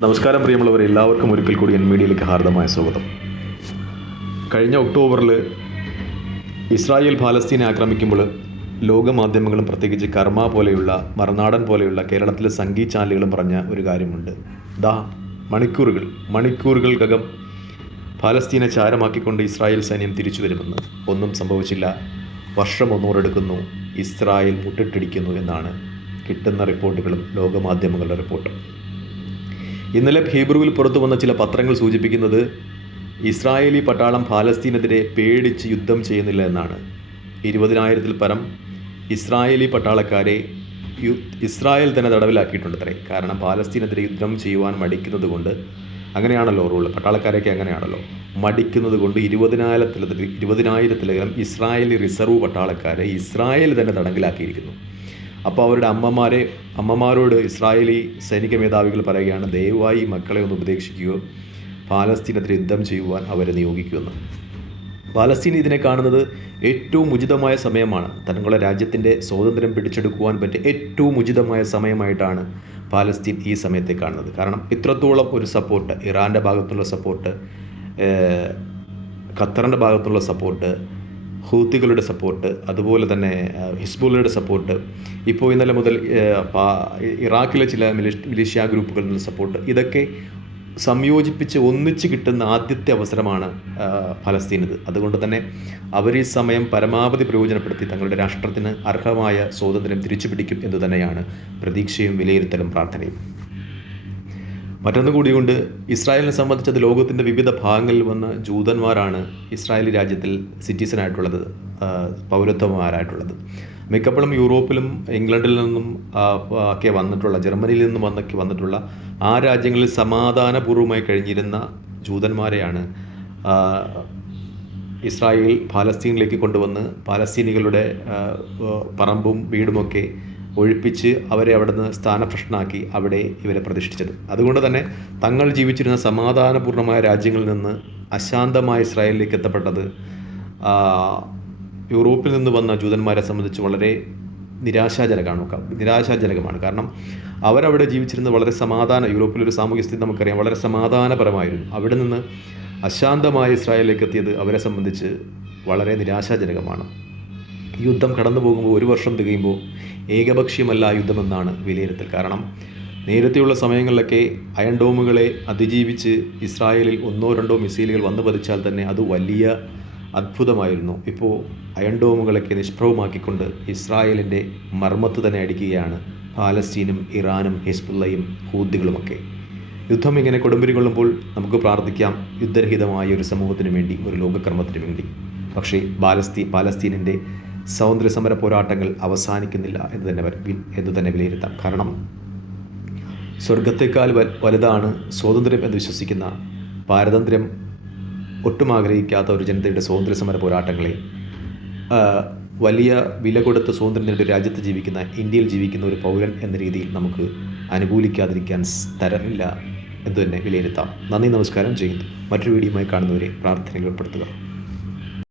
നമസ്കാരം പ്രിയമുള്ളവർ എല്ലാവർക്കും ഒരിക്കൽ കൂടി എൻ മീഡിയയിലേക്ക് ഹാർദമായ സ്വാഗതം. കഴിഞ്ഞ ഒക്ടോബറിൽ ഇസ്രായേൽ ഫാലസ്തീനെ ആക്രമിക്കുമ്പോൾ ലോകമാധ്യമങ്ങളും പ്രത്യേകിച്ച് കർമ്മ പോലെയുള്ള മറുനാടൻ പോലെയുള്ള കേരളത്തിലെ സംഗീത ചാനലുകളും പറഞ്ഞ ഒരു കാര്യമുണ്ട്. ദാ മണിക്കൂറുകൾ മണിക്കൂറുകൾക്കകം ഫലസ്തീനെ ചാരമാക്കിക്കൊണ്ട് ഇസ്രായേൽ സൈന്യം തിരിച്ചു വരുമെന്ന്. ഒന്നും സംഭവിച്ചില്ല. വർഷം ഒന്നൂറെടുക്കുന്നു. ഇസ്രായേൽ മുട്ടിട്ടിടിക്കുന്നു എന്നാണ് കിട്ടുന്ന റിപ്പോർട്ടുകളും ലോകമാധ്യമങ്ങളുടെ റിപ്പോർട്ടും. ഇന്നലെ ഹീബ്രുവിൽ പുറത്തു വന്ന ചില പത്രങ്ങൾ സൂചിപ്പിക്കുന്നത് ഇസ്രായേലി പട്ടാളം ഫാലസ്തീനെതിരെ പേടിച്ച് യുദ്ധം ചെയ്യുന്നില്ല എന്നാണ്. ഇരുപതിനായിരത്തിൽ പരം ഇസ്രായേലി പട്ടാളക്കാരെ ഇസ്രായേൽ തന്നെ തടവിലാക്കിയിട്ടുണ്ട് അത്രേ കാരണം പാലസ്തീനെതിരെ യുദ്ധം ചെയ്യുവാൻ മടിക്കുന്നത് കൊണ്ട് അങ്ങനെയാണല്ലോ റൂൾ. പട്ടാളക്കാരൊക്കെ അങ്ങനെയാണല്ലോ. മടിക്കുന്നത് കൊണ്ട് ഇരുപതിനായിരത്തിൽ ഇരുപതിനായിരത്തിലധികം ഇസ്രായേലി റിസർവ് പട്ടാളക്കാരെ ഇസ്രായേൽ തന്നെ തടങ്കിലാക്കിയിരിക്കുന്നു. അപ്പോൾ അവരുടെ അമ്മമാരെ അമ്മമാരോട് ഇസ്രായേലി സൈനിക മേധാവികൾ പറയുകയാണ് ദയവായി മക്കളെ ഒന്ന് ഉപദേശിക്കുകയോ പാലസ്തീനെതിരെ യുദ്ധം ചെയ്യുവാൻ അവരെ നിയോഗിക്കുമെന്ന് പാലസ്തീൻ ഇതിനെ കാണുന്നത് ഏറ്റവും ഉചിതമായ സമയമാണ്. തങ്ങളുടെ രാജ്യത്തിന്റെ സ്വാതന്ത്ര്യം പിടിച്ചെടുക്കുവാൻ പറ്റിയ ഏറ്റവും ഉചിതമായ സമയമായിട്ടാണ് പാലസ്തീൻ ഈ സമയത്തെ കാണുന്നത്. കാരണം ഇത്രത്തോളം ഒരു സപ്പോർട്ട് ഇറാന്റെ ഭാഗത്തുള്ള സപ്പോർട്ട് ഖത്തറിന്റെ ഭാഗത്തുള്ള സപ്പോർട്ട് ഹൂത്തികളുടെ സപ്പോർട്ട് അതുപോലെ തന്നെ ഹിസ്ബുള്ളയുടെ സപ്പോർട്ട് ഇപ്പോൾ ഇന്നലെ മുതൽ ഇറാഖിലെ ചില മിലിഷ് മിലിഷ്യ ഗ്രൂപ്പുകളിൽ നിന്ന് സപ്പോർട്ട് ഇതൊക്കെ സംയോജിപ്പിച്ച് ഒന്നിച്ച് കിട്ടുന്ന ആദ്യത്തെ അവസരമാണ് ഫലസ്തീനത്. അതുകൊണ്ട് തന്നെ അവർ ഈ സമയം പരമാവധി പ്രയോജനപ്പെടുത്തി തങ്ങളുടെ രാഷ്ട്രത്തിന് അർഹമായ സ്വാതന്ത്ര്യം തിരിച്ചുപിടിക്കും എന്ന് തന്നെയാണ് പ്രതീക്ഷയും വിലയിരുത്തലും പ്രാർത്ഥനയും. മറ്റൊന്നു കൂടിയുണ്ട്. ഇസ്രായേലിനെ സംബന്ധിച്ചത് ലോകത്തിന്റെ വിവിധ ഭാഗങ്ങളിൽ വന്ന ജൂതന്മാരാണ് ഇസ്രായേലി രാജ്യത്തിൽ ആ, പൗരത്വമാരായിട്ടുള്ളത്. മിക്കപ്പോഴും യൂറോപ്പിലും ഇംഗ്ലണ്ടിൽ നിന്നും ഒക്കെ വന്നിട്ടുള്ള ജർമ്മനിയിൽ നിന്നും വന്നൊക്കെ വന്നിട്ടുള്ള ആ രാജ്യങ്ങളിൽ സമാധാനപൂർവമായി കഴിഞ്ഞിരുന്ന ജൂതന്മാരെയാണ് ഇസ്രായേൽ പാലസ്തീനിലേക്ക് കൊണ്ടുവന്ന് പാലസ്തീനികളുടെ പറമ്പും വീടുമൊക്കെ ഒഴിപ്പിച്ച് അവരെ അവിടുന്ന് സ്ഥാനഭ്രഷ്ടനാക്കി അവിടെ ഇവരെ പ്രതിഷ്ഠിച്ചത്. അതുകൊണ്ട് തന്നെ തങ്ങൾ ജീവിച്ചിരുന്ന സമാധാനപൂർണമായ രാജ്യങ്ങളിൽ നിന്ന് അശാന്തമായ ഇസ്രായേലിലേക്ക് എത്തപ്പെട്ടത് യൂറോപ്പിൽ നിന്ന് വന്ന ജൂതന്മാരെ സംബന്ധിച്ച് വളരെ നിരാശാജനകമാണ്. നിരാശാജനകമാണ്. കാരണം അവരവിടെ ജീവിച്ചിരുന്നത് വളരെ സമാധാന യൂറോപ്പിലൊരു സാമൂഹ്യ സ്ഥിതി നമുക്കറിയാം വളരെ സമാധാനപരമായിരുന്നു. അവിടെ നിന്ന് അശാന്തമായ ഇസ്രായേലിലേക്ക് എത്തിയത് അവരെ സംബന്ധിച്ച് വളരെ നിരാശാജനകമാണ്. യുദ്ധം കടന്നു പോകുമ്പോൾ ഒരു വർഷം തികയുമ്പോൾ ഏകപക്ഷീയമല്ല ആ യുദ്ധമെന്നാണ് വിലയിരുത്തൽ കാരണം. നേരത്തെയുള്ള സമയങ്ങളിലൊക്കെ അയൺ ഡോമുകളെ അതിജീവിച്ച് ഇസ്രായേലിൽ ഒന്നോ രണ്ടോ മിസൈലുകൾ വന്നു പതിച്ചാൽ തന്നെ അത് വലിയ അത്ഭുതമായിരുന്നു. ഇപ്പോൾ അയൺ ഡോമുകളൊക്കെ നിഷ്പ്രഭമാക്കിക്കൊണ്ട് ഇസ്രായേലിന്റെ മർമ്മത്ത് തന്നെ അടിക്കുകയാണ് പാലസ്തീനും ഇറാനും ഹിസ്ബുള്ളയും ഹൂദികളുമൊക്കെ യുദ്ധം ഇങ്ങനെ കൊടുമ്പിരി കൊള്ളുമ്പോൾ നമുക്ക് പ്രാർത്ഥിക്കാം യുദ്ധരഹിതമായ ഒരു സമൂഹത്തിന് വേണ്ടി ഒരു ലോകക്രമത്തിന് വേണ്ടി. പക്ഷേ പാലസ്തീ പാലസ്തീനിന്റെ സ്വാതന്ത്ര്യ സമര പോരാട്ടങ്ങൾ അവസാനിക്കുന്നില്ല എന്ന് തന്നെ എന്ന് തന്നെ വിലയിരുത്താം. കാരണം സ്വർഗത്തെക്കാൾ വലുതാണ് സ്വാതന്ത്ര്യം എന്ന് വിശ്വസിക്കുന്ന പാരതന്ത്ര്യം ഒട്ടും ആഗ്രഹിക്കാത്ത ഒരു ജനതയുടെ സ്വാതന്ത്ര്യ സമര പോരാട്ടങ്ങളെ വലിയ വില കൊടുത്ത് സ്വാതന്ത്ര്യം നേടിയ രാജ്യത്ത് ജീവിക്കുന്ന ഇന്ത്യയിൽ ജീവിക്കുന്ന ഒരു പൗരൻ എന്ന രീതിയിൽ നമുക്ക് അനുകൂലിക്കാതിരിക്കാൻ തരമില്ല എന്ന് തന്നെ വിലയിരുത്താം. നന്ദി നമസ്കാരം. ചെയ്യുന്നു മറ്റൊരു വീഡിയോയുമായി കാണുന്നവരെ പ്രാർത്ഥനയിൽ ഉൾപ്പെടുത്തുക.